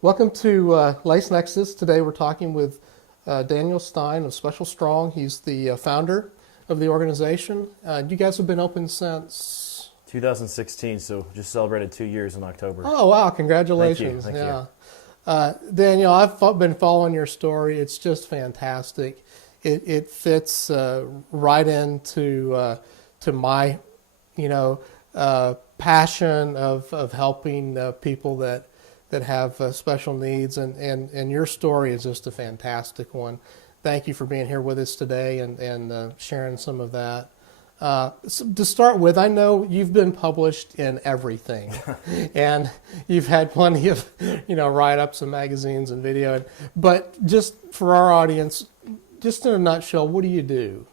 Welcome to Lace Nexus. Today we're talking with Daniel Stein of Special Strong. He's the founder of the organization. You guys have been open since 2016, so just celebrated 2 years in October. Oh wow! Congratulations. Thank you. Yeah, Daniel, I've been following your story. It's just fantastic. It fits right into to my passion of helping people that have special needs, and your story is just a fantastic one. Thank you for being here with us today and sharing some of that. So to start with, I know you've been published in everything, and you've had plenty of write-ups and magazines and video. But just for our audience, just in a nutshell, what do you do?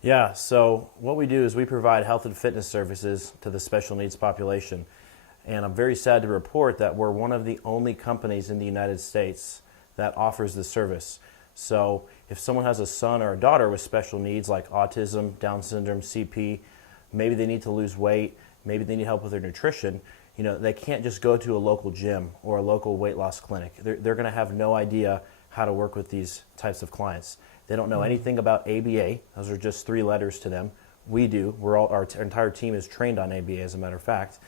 Yeah, so what we do is we provide health and fitness services to the special needs population. And I'm very sad to report that we're one of the only companies in the United States that offers this service. So if someone has a son or a daughter with special needs like autism, Down syndrome, CP, maybe they need to lose weight, maybe they need help with their nutrition, they can't just go to a local gym or a local weight loss clinic. They're going to have no idea how to work with these types of clients. They don't know anything about ABA. Those are just 3 letters to them. We do. Our entire team is trained on ABA, as a matter of fact.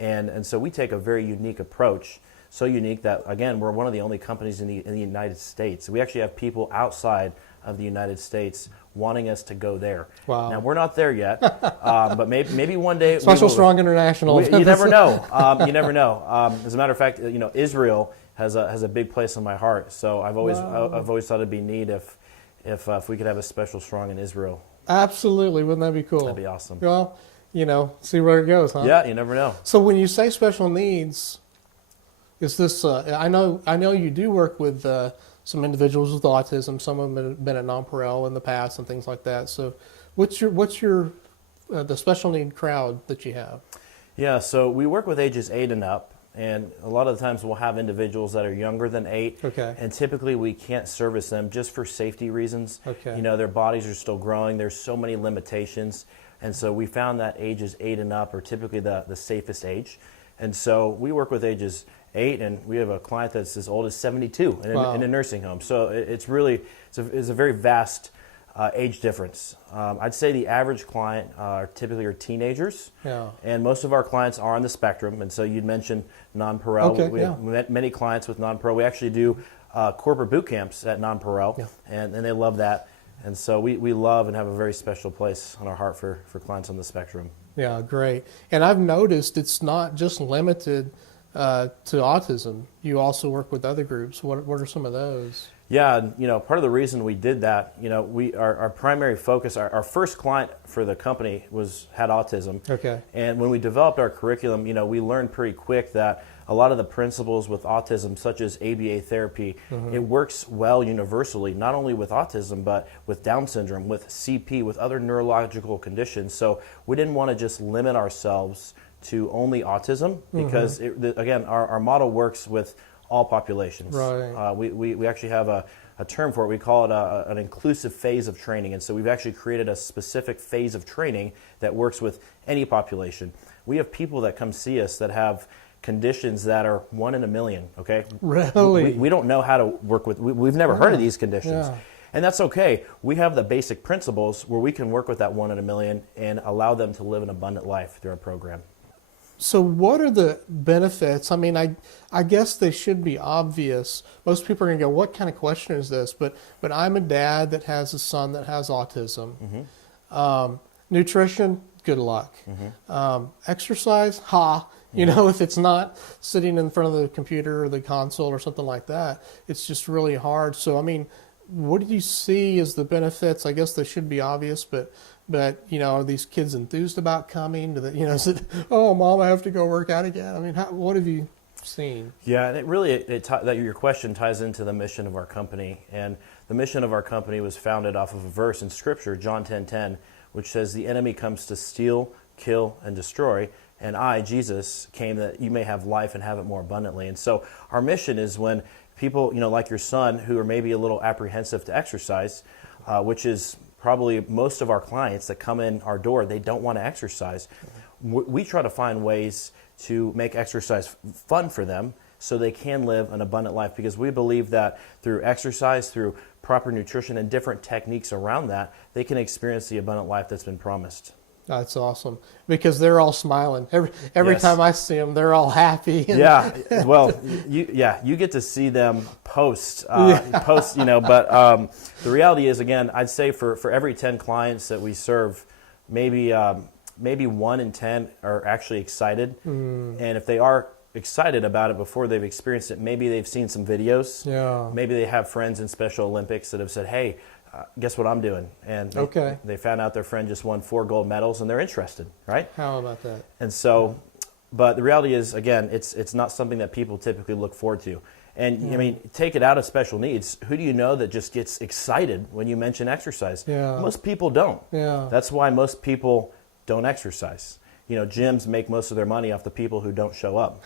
And so we take a very unique approach, so unique that, again, we're one of the only companies in the United States. We actually have people outside of the United States wanting us to go there. Wow. Now, we're not there yet, but maybe one day. Special Strong International. You never know. You never know. As a matter of fact, Israel has a big place in my heart. So I've always thought it'd be neat if we could have a Special Strong in Israel. Absolutely. Wouldn't that be cool? That'd be awesome. Well, see where it goes, huh? Yeah, you never know. So when you say special needs, is this? I know you do work with some individuals with autism. Some of them have been at Nonpareil in the past and things like that. So, what's your the special need crowd that you have? Yeah, so we work with ages 8 and up, and a lot of the times we'll have individuals that are younger than 8. Okay. And typically we can't service them just for safety reasons. Okay. Their bodies are still growing. There's so many limitations. And so we found that ages 8 and up are typically the safest age. And so we work with ages 8, and we have a client that's as old as 72 in a nursing home. So it's a very vast age difference. I'd say the average client typically are teenagers. Yeah. And most of our clients are on the spectrum. And so you'd mentioned Nonpareil. Okay, We have many clients with Nonpareil. We actually do corporate boot camps at Nonpareil, Yeah. and they love that. And so we love and have a very special place on our heart for clients on the spectrum. Yeah, great. And I've noticed it's not just limited to autism. You also work with other groups. What are some of those? Yeah, part of the reason we did that, our primary focus, our first client for the company had autism. Okay. And when we developed our curriculum, we learned pretty quick that a lot of the principles with autism, such as ABA therapy, it works well universally, not only with autism, but with Down syndrome, with CP, with other neurological conditions. So we didn't want to just limit ourselves to only autism because, again, our model works with all populations. Right. We actually have a term for it. We call it an inclusive phase of training. And so we've actually created a specific phase of training that works with any population. We have people that come see us that have conditions that are 1 in a million, okay? Really? We don't know how to work with, we've never heard of these conditions. Yeah. And that's okay. We have the basic principles where we can work with that 1 in a million and allow them to live an abundant life through our program. So what are the benefits? I mean, I guess they should be obvious. Most people are going to go, what kind of question is this? But I'm a dad that has a son that has autism. Nutrition, good luck. Exercise, if it's not sitting in front of the computer or the console or something like that, it's just really hard. So, I mean, what do you see as the benefits? I guess they should be obvious, but are these kids enthused about coming? Is it, oh, Mom, I have to go work out again? I mean, what have you seen? Yeah, and it really, that your question ties into the mission of our company. And the mission of our company was founded off of a verse in Scripture, John 10:10, which says, the enemy comes to steal, kill, and destroy. And I, Jesus, came that you may have life and have it more abundantly. And so our mission is when people, like your son, who are maybe a little apprehensive to exercise, which is probably most of our clients that come in our door, they don't want to exercise. We try to find ways to make exercise fun for them so they can live an abundant life, because we believe that through exercise, through proper nutrition and different techniques around that, they can experience the abundant life that's been promised. That's awesome, because they're all smiling. Every Yes. time I see them, they're all happy. And Yeah, well, you get to see them post, but the reality is, again, I'd say for every 10 clients that we serve, maybe 1 in 10 are actually excited. And if they are excited about it before they've experienced it, maybe they've seen some videos. Yeah. Maybe they have friends in Special Olympics that have said, hey, guess what I'm doing? And they found out their friend just won 4 gold medals, and they're interested, right? How about that? And so, but the reality is, again, it's not something that people typically look forward to. And I mean, take it out of special needs. Who do you know that just gets excited when you mention exercise? Yeah. Most people don't. Yeah. That's why most people don't exercise. Gyms make most of their money off the people who don't show up.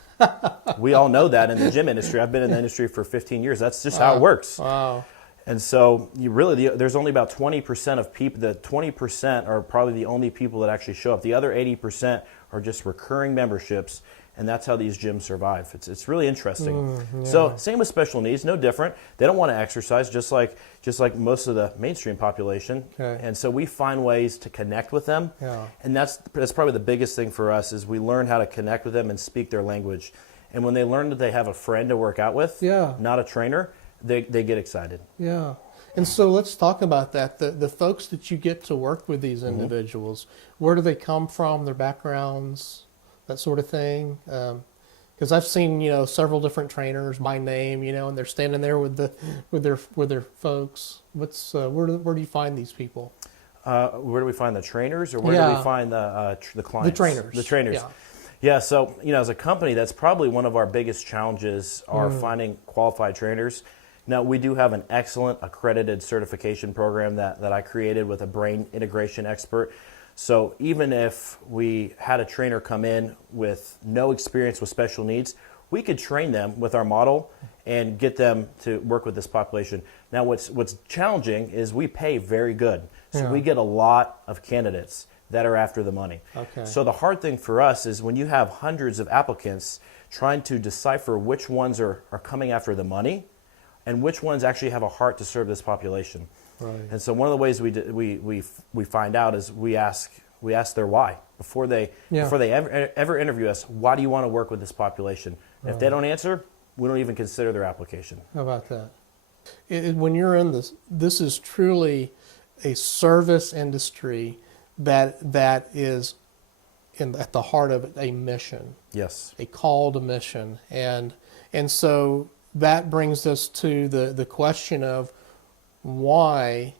We all know that in the gym industry. I've been in the industry for 15 years. That's just how it works. Wow. And so there's only about 20% of people. The 20% are probably the only people that actually show up. The other 80% are just recurring memberships, and that's how these gyms survive. It's really interesting. So same with special needs, no different. They don't want to exercise, just like most of the mainstream population. Okay. And so we find ways to connect with them. Yeah. And that's probably the biggest thing for us, is we learn how to connect with them and speak their language. And when they learn that they have a friend to work out with, not a trainer, they get excited. Yeah. And so let's talk about that. The folks that you get to work with, these individuals, where do they come from, their backgrounds, that sort of thing? Because I've seen, several different trainers by name, and they're standing there with their folks. Where do you find these people? Where do we find the trainers, or where do we find the clients? The trainers. The trainers. Yeah. Yeah, so, as a company, that's probably one of our biggest challenges, are finding qualified trainers. Now, we do have an excellent accredited certification program that I created with a brain integration expert. So even if we had a trainer come in with no experience with special needs, we could train them with our model and get them to work with this population. Now, what's challenging is we pay very good. So we get a lot of candidates that are after the money. Okay. So the hard thing for us is when you have hundreds of applicants, trying to decipher which ones are coming after the money and which ones actually have a heart to serve this population. Right. And so one of the ways we find out is we ask their why before they ever interview us. Why do you want to work with this population? And if they don't answer, we don't even consider their application. How about that? When you're in this is truly a service industry that is at the heart of it a mission. Yes. A call to mission, and so that brings us to the question of why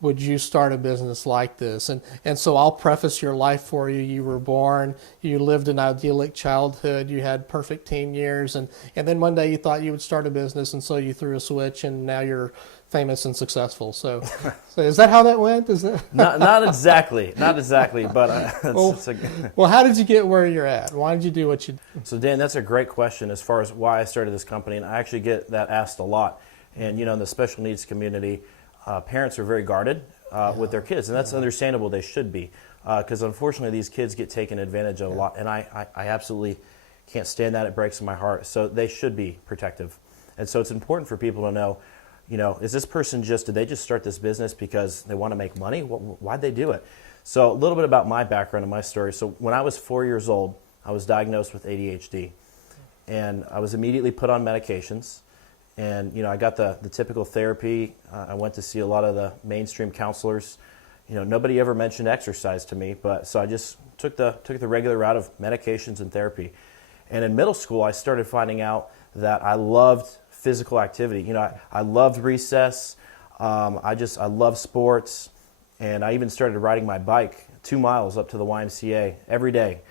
would you start a business like this? And so I'll preface your life for you. You were born, you lived an idyllic childhood, you had perfect teen years, and then one day you thought you would start a business, and so you threw a switch, and now you're famous and successful. So is that how that went? Is that not exactly, but well, how did you get where you're at? Why did you do what you did? So Dan, that's a great question as far as why I started this company, and I actually get that asked a lot. And in the special needs community, parents are very guarded with their kids, and that's understandable. They should be, because unfortunately these kids get taken advantage of a lot, and I absolutely can't stand that. It breaks my heart. So they should be protective, and so it's important for people to know, is this person did they just start this business because they want to make money? Why'd they do it? So a little bit about my background and my story. So when I was 4 years old, I was diagnosed with ADHD, and I was immediately put on medications. And, I got the typical therapy. I went to see a lot of the mainstream counselors. Nobody ever mentioned exercise to me, so I just took the regular route of medications and therapy. And in middle school, I started finding out that I loved physical activity. I loved recess. I love sports. And I even started riding my bike 2 miles up to the YMCA every day.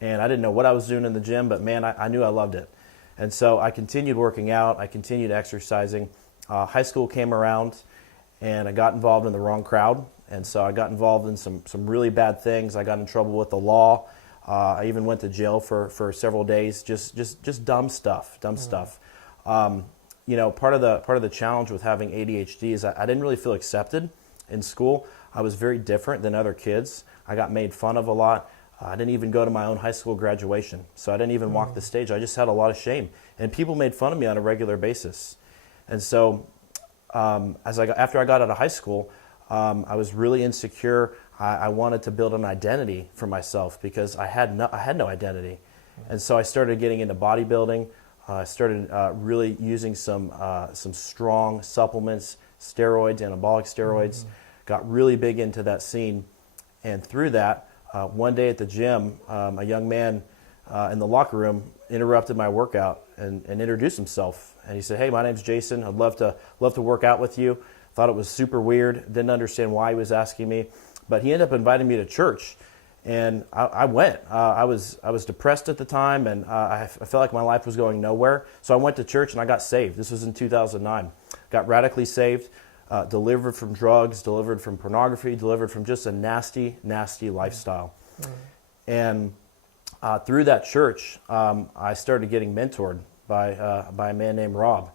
And I didn't know what I was doing in the gym, but man, I knew I loved it. And so I continued working out. I continued exercising. High school came around, and I got involved in the wrong crowd. And so I got involved in some really bad things. I got in trouble with the law. I even went to jail for several days. Just dumb stuff. Part of the challenge with having ADHD is I didn't really feel accepted in school. I was very different than other kids. I got made fun of a lot. I didn't even go to my own high school graduation, so I didn't even walk the stage. I just had a lot of shame, and people made fun of me on a regular basis. And so, after I got out of high school, I was really insecure. I wanted to build an identity for myself because I had no identity, and so I started getting into bodybuilding. I started really using some strong supplements, steroids, anabolic steroids. Got really big into that scene, and through that, one day at the gym, a young man in the locker room interrupted my workout and introduced himself. And he said, "Hey, my name's Jason. I'd love to work out with you." Thought it was super weird. Didn't understand why he was asking me, but he ended up inviting me to church, and I went. I was depressed at the time, and I felt like my life was going nowhere. So I went to church and I got saved. This was in 2009. Got radically saved. Delivered from drugs, delivered from pornography, delivered from just a nasty, nasty lifestyle. And through that church, I started getting mentored by a man named Rob.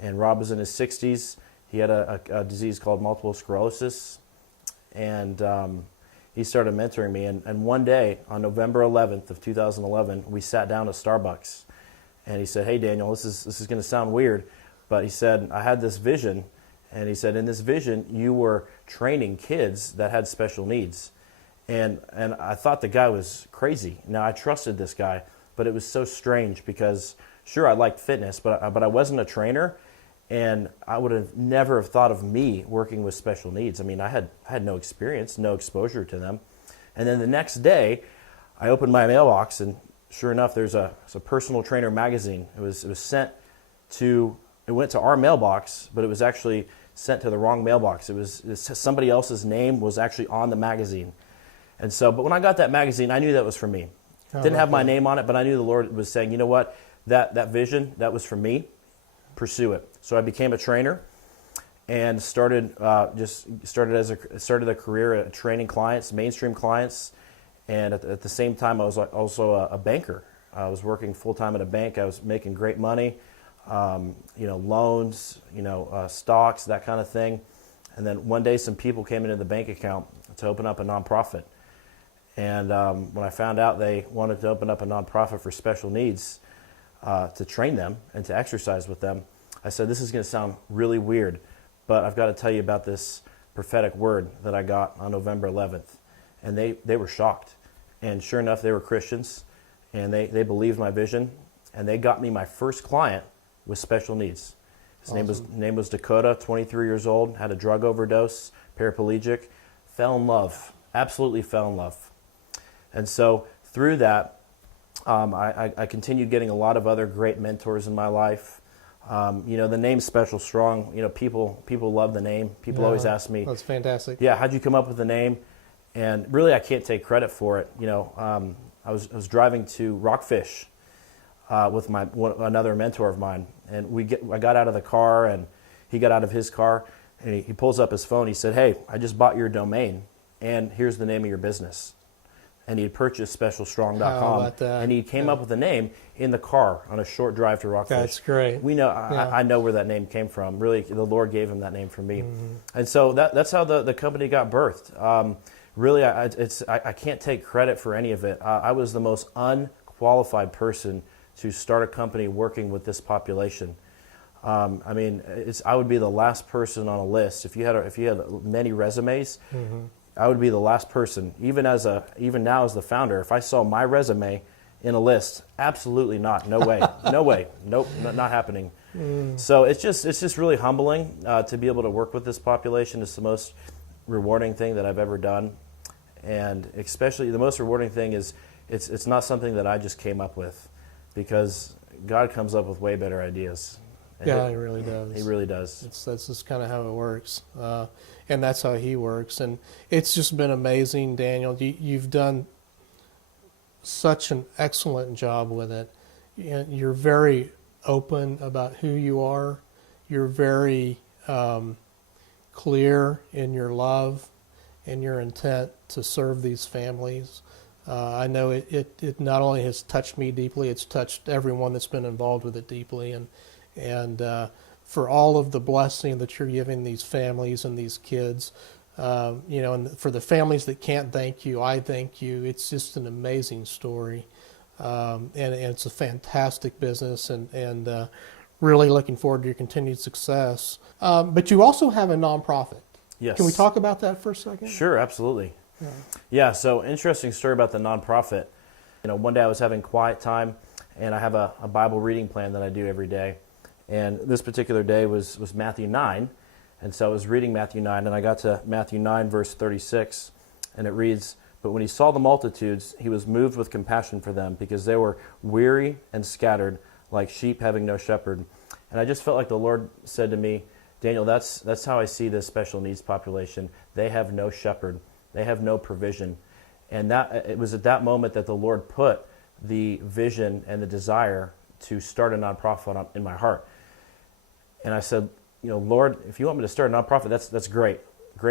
And Rob was in his 60s. He had a disease called multiple sclerosis. And he started mentoring me. And one day, on November 11th of 2011, we sat down at Starbucks. And he said, "Hey, Daniel, this is going to sound weird." But he said, "I had this vision." And he said, "In this vision, you were training kids that had special needs." And I thought the guy was crazy. Now, I trusted this guy, but it was so strange because, sure, I liked fitness, but I wasn't a trainer, and I would have never have thought of me working with special needs. I mean, I had no experience, no exposure to them. And then the next day, I opened my mailbox, and sure enough, there's a personal trainer magazine. It was sent to, it went to our mailbox, but it was actually sent to the wrong mailbox. It was somebody else's name was actually on the magazine. And so, but when I got that magazine, I knew that was for me. Didn't have my name on it, but I knew the Lord was saying, "You know what, that vision, that was for me, pursue it." So I became a trainer and started a career at training clients, mainstream clients. And at the same time, I was also a banker. I was working full-time at a bank. I was making great money. Loans, stocks, that kind of thing. And then one day some people came into the bank account to open up a nonprofit. And when I found out they wanted to open up a nonprofit for special needs, to train them and to exercise with them, I said, "This is going to sound really weird, but I've got to tell you about this prophetic word that I got on November 11th. And they were shocked. And sure enough, they were Christians, and they believed my vision, and they got me my first client with special needs. His name was Dakota, 23 years old, had a drug overdose, paraplegic, fell in love, absolutely fell in love. And so through that, I continued getting a lot of other great mentors in my life. The name Special Strong, people love the name. People always ask me, "That's fantastic." "Yeah, how'd you come up with the name?" And really, I can't take credit for it. I was driving to Rockfish with another mentor of mine, and I got out of the car, and he got out of his car, and he pulls up his phone. He said, "Hey, I just bought your domain, and here's the name of your business." And he had purchased specialstrong.com, How about that? and he came up with the name in the car on a short drive to Rockfish. That's great. We know, I know where that name came from. Really, the Lord gave him that name for me. And so that's how the company got birthed. Really, I can't take credit for any of it. I was the most unqualified person to start a company working with this population. I would be the last person on a list. If you had many resumes, I would be the last person. Even now as the founder, if I saw my resume in a list, absolutely not. No way. No way. Nope. Not happening. So it's just really humbling to be able to work with this population. It's the most rewarding thing that I've ever done, and especially the most rewarding thing is it's not something that I just came up with, because God comes up with way better ideas. Yeah, He really does. He really does. That's just kind of how it works, and that's how He works. And it's just been amazing, Daniel. You've done such an excellent job with it. You're very open about who you are. You're very clear in your love and your intent to serve these families. I know it not only has touched me deeply, it's touched everyone that's been involved with it deeply, and for all of the blessing that you're giving these families and these kids, And for the families that can't thank you, I thank you. It's just an amazing story, and it's a fantastic business, and really looking forward to your continued success. But you also have a nonprofit. Yes. Can we talk about that for a second? Sure, absolutely. Yeah, so interesting story about the nonprofit. One day I was having quiet time, and I have a Bible reading plan that I do every day. And this particular day was Matthew 9. And so I was reading Matthew 9, and I got to Matthew 9, verse 36, and it reads, "But when he saw the multitudes, he was moved with compassion for them, because they were weary and scattered, like sheep having no shepherd." And I just felt like the Lord said to me, "Daniel, that's how I see this special needs population. They have no shepherd. They have no provision." And it was at that moment that the Lord put the vision and the desire to start a nonprofit in my heart. And I said, Lord, if you want me to start a nonprofit, that's great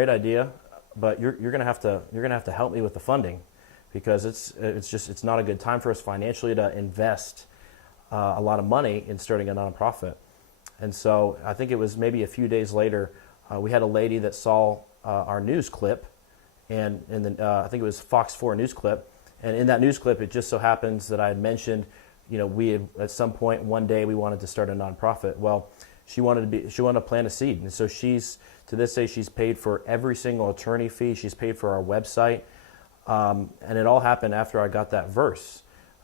idea, but you're gonna have to help me with the funding, because it's not a good time for us financially to invest a lot of money in starting a nonprofit. And so I think it was maybe a few days later, we had a lady that saw our news clip, and then I think it was Fox 4 news clip, and in that news clip, it just so happens that I had mentioned, we had, at some point one day we wanted to start a nonprofit. Well, she wanted to plant a seed, and so to this day she's paid for every single attorney fee. She's paid for our website, and it all happened after I got that verse,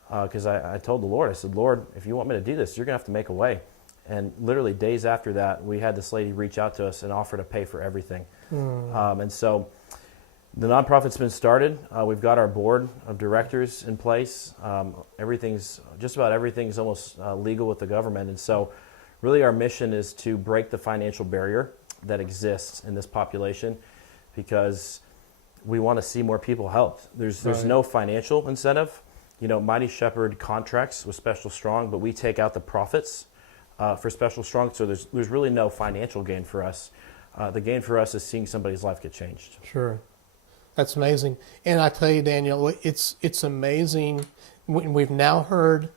because I told the Lord, I said, "Lord, if you want me to do this, you're gonna have to make a way." And literally days after that, we had this lady reach out to us and offer to pay for everything. And so the nonprofit's been started. We've got our board of directors in place. Just about everything's almost legal with the government, and so really our mission is to break the financial barrier that exists in this population, because we want to see more people helped. There's no financial incentive. Mighty Shepherd contracts with Special Strong, but we take out the profits for Special Strong, so there's really no financial gain for us. The gain for us is seeing somebody's life get changed. Sure. That's amazing. And I tell you, Daniel, it's amazing. We've now heard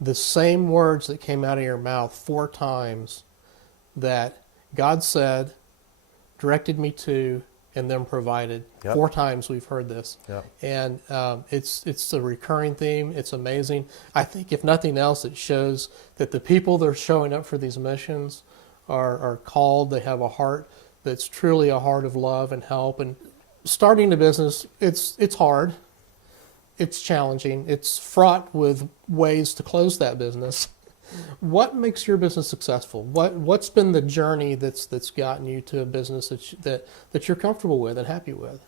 the same words that came out of your mouth 4 times that God said, directed me to, and then provided. Yep. 4 times we've heard this. Yep. And it's a recurring theme. It's amazing. I think if nothing else, it shows that the people that are showing up for these missions are called. They have a heart that's truly a heart of love and help. And starting a business, it's hard. It's challenging. It's fraught with ways to close that business. What makes your business successful? What's been the journey that's gotten you to a business that you're comfortable with and happy with?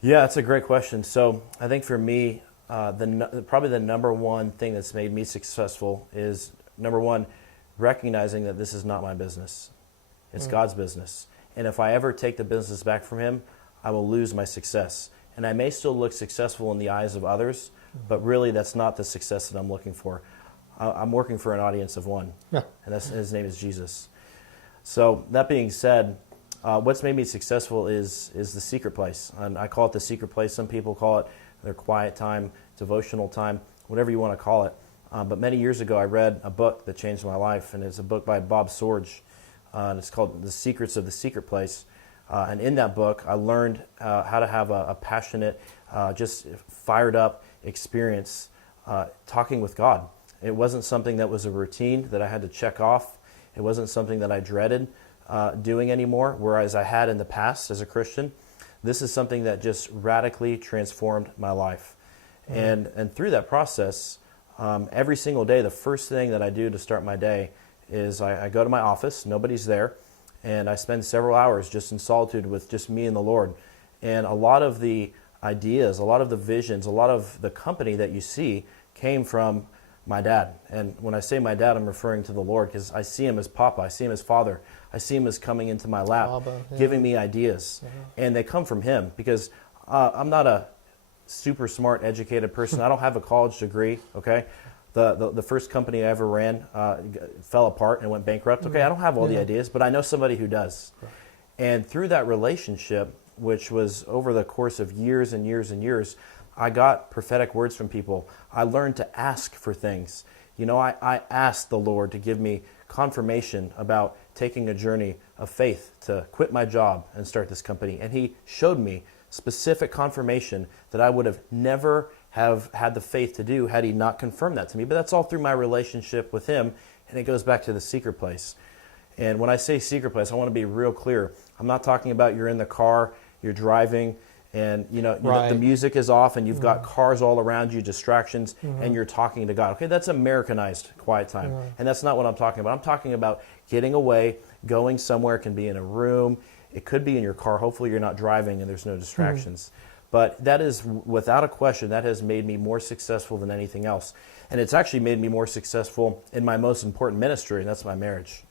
Yeah, that's a great question. So I think for me, probably the number one thing that's made me successful is, number one, recognizing that this is not my business. It's God's business. And if I ever take the business back from Him, I will lose my success. And I may still look successful in the eyes of others, but really that's not the success that I'm looking for. I'm working for an audience of one, and his name is Jesus. So that being said, what's made me successful is the secret place. And I call it the secret place. Some people call it their quiet time, devotional time, whatever you want to call it. But many years ago, I read a book that changed my life, and it's a book by Bob Sorge, and it's called The Secrets of the Secret Place. And in that book, I learned how to have a passionate, just fired up experience talking with God. It wasn't something that was a routine that I had to check off. It wasn't something that I dreaded doing anymore, whereas I had in the past as a Christian. This is something that just radically transformed my life. And through that process, every single day, the first thing that I do to start my day is I go to my office, nobody's there, and I spend several hours just in solitude with just me and the Lord. And a lot of the ideas, a lot of the visions, a lot of the company that you see came from my dad. And when I say my dad, I'm referring to the Lord, because I see him as Papa, I see him as Father, I see him as coming into my lap, Abba, yeah. giving me ideas. And they come from him, because I'm not a super smart, educated person. I don't have a college degree, okay? The first company I ever ran fell apart and went bankrupt. Okay, I don't have all the ideas, but I know somebody who does. Right. And through that relationship, which was over the course of years and years and years, I got prophetic words from people. I learned to ask for things. I asked the Lord to give me confirmation about taking a journey of faith to quit my job and start this company. And he showed me specific confirmation that I would have never have had the faith to do had he not confirmed that to me. But that's all through my relationship with him, and it goes back to the secret place. And when I say secret place, I want to be real clear. I'm not talking about you're in the car, you're driving, and Right. the music is off and you've got cars all around you, distractions, and you're talking to God. Okay, that's Americanized quiet time. And that's not what I'm talking about. I'm talking about getting away, going somewhere. It can be in a room. It could be in your car. Hopefully you're not driving and there's no distractions. But that is, without a question, that has made me more successful than anything else. And it's actually made me more successful in my most important ministry, and that's my marriage.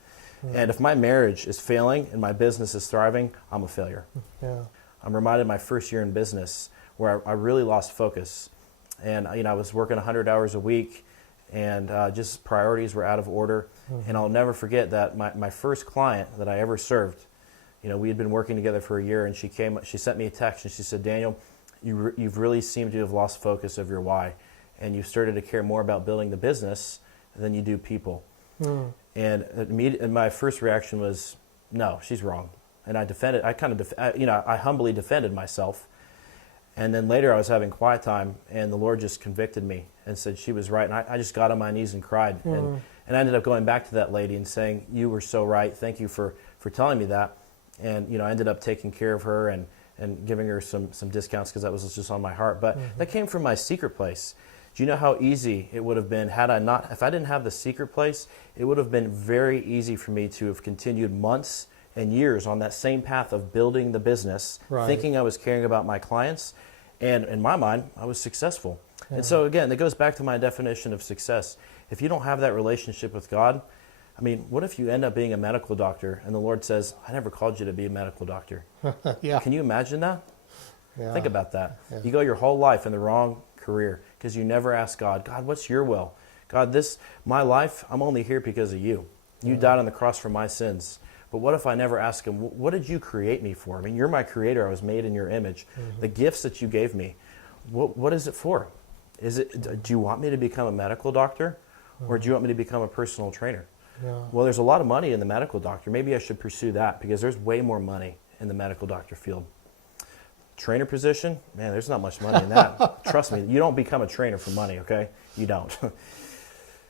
And if my marriage is failing and my business is thriving, I'm a failure. Yeah. I'm reminded of my first year in business where I really lost focus. And I was working 100 hours a week, and just priorities were out of order. And I'll never forget that my first client that I ever served, we had been working together for a year, and she sent me a text, and she said, "Daniel, you've really seemed to have lost focus of your why, and you've started to care more about building the business than you do people." And my first reaction was, no, she's wrong. And I defended. I humbly defended myself. And then later I was having quiet time, and the Lord just convicted me and said she was right. And I just got on my knees and cried. And I ended up going back to that lady and saying, "You were so right. Thank you for telling me that." And I ended up taking care of her and giving her some discounts because that was just on my heart. But that came from my secret place. Do you know how easy it would have been if I didn't have the secret place? It would have been very easy for me to have continued months and years on that same path of building the business, Right. thinking I was caring about my clients, and in my mind, I was successful. And so again, it goes back to my definition of success. If you don't have that relationship with God, what if you end up being a medical doctor and the Lord says, "I never called you to be a medical doctor"? Yeah. Can you imagine that? Yeah. Think about that. Yeah. You go your whole life in the wrong career because you never ask God, "What's your will? God, my life, I'm only here because of you. You died on the cross for my sins." But what if I never ask him, "What did you create me for? You're my creator. I was made in your image. The gifts that you gave me, what is it for? Do you want me to become a medical doctor, or do you want me to become a personal trainer?" Yeah. Well, there's a lot of money in the medical doctor. Maybe I should pursue that because there's way more money in the medical doctor field. Trainer position, man, there's not much money in that. Trust me, you don't become a trainer for money, okay? You don't.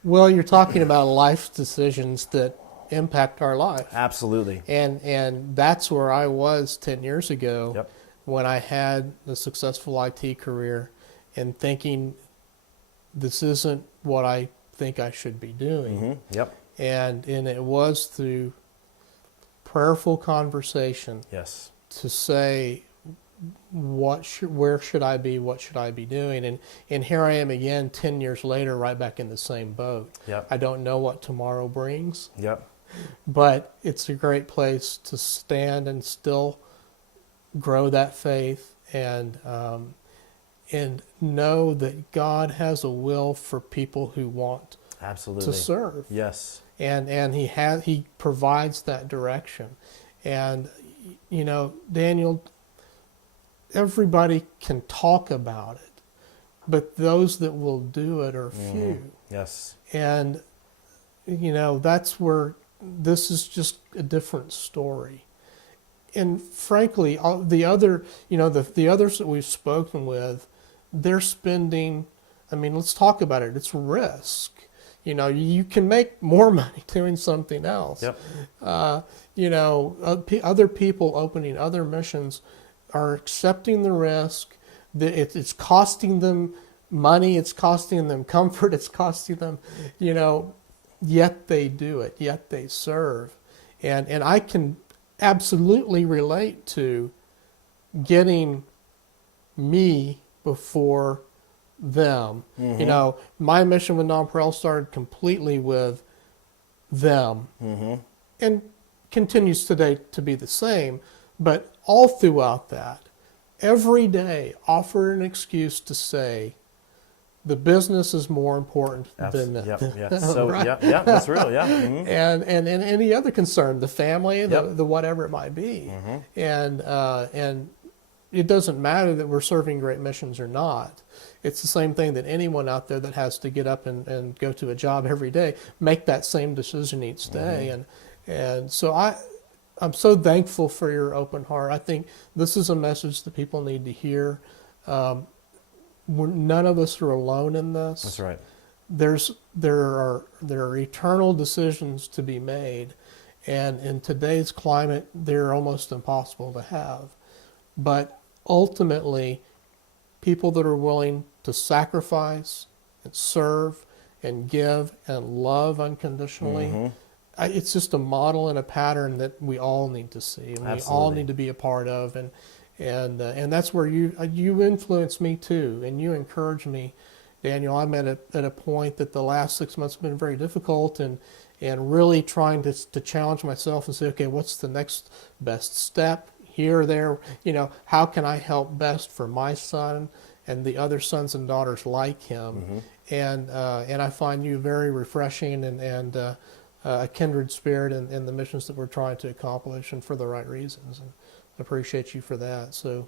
Well, you're talking about life decisions that impact our life. Absolutely. And that's where I was 10 years ago. Yep. When I had a successful IT career and thinking this isn't what I think I should be doing. Yep. And it was through prayerful conversation Yes. to say, where should I be? What should I be doing? And here I am again 10 years later, right back in the same boat. Yep. I don't know what tomorrow brings, Yep. but it's a great place to stand and still grow that faith and know that God has a will for people who want Absolutely. to serve. Yes. And he provides that direction. And Daniel, everybody can talk about it, but those that will do it are few. Yes. And that's where this is just a different story. And frankly, the others that we've spoken with, they're spending, let's talk about it. It's risk. You can make more money doing something else. Yep. Other people opening other missions are accepting the risk. It's costing them money. It's costing them comfort. It's costing them, yet they do it. Yet they serve. And I can absolutely relate to getting me before them. My mission with Nonpareil started completely with them and continues today to be the same. But all throughout that, every day offer an excuse to say the business is more important than that. Yep. So right? yeah, that's real. Yeah. Mm-hmm. And any other concern, the family, Yep. the whatever it might be, and it doesn't matter that we're serving great missions or not. It's the same thing that anyone out there that has to get up and go to a job every day, make that same decision each day. And so I'm so thankful for your open heart. I think this is a message that people need to hear. None of us are alone in this. That's right. There are eternal decisions to be made, and in today's climate, they're almost impossible to have. But ultimately, people that are willing to sacrifice and serve and give and love unconditionally, it's just a model and a pattern that we all need to see, and we all need to be a part of. And that's where you influence me too, and you encourage me, Daniel. I'm at a point that the last 6 months have been very difficult, and really trying to challenge myself and say, okay, what's the next best step here or there? How can I help best for my son and the other sons and daughters like him? And I find you very refreshing and a kindred spirit in the missions that we're trying to accomplish, and for the right reasons. And I appreciate you for that. So,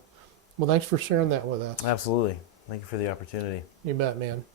well, thanks for sharing that with us. Absolutely. Thank you for the opportunity. You bet, man.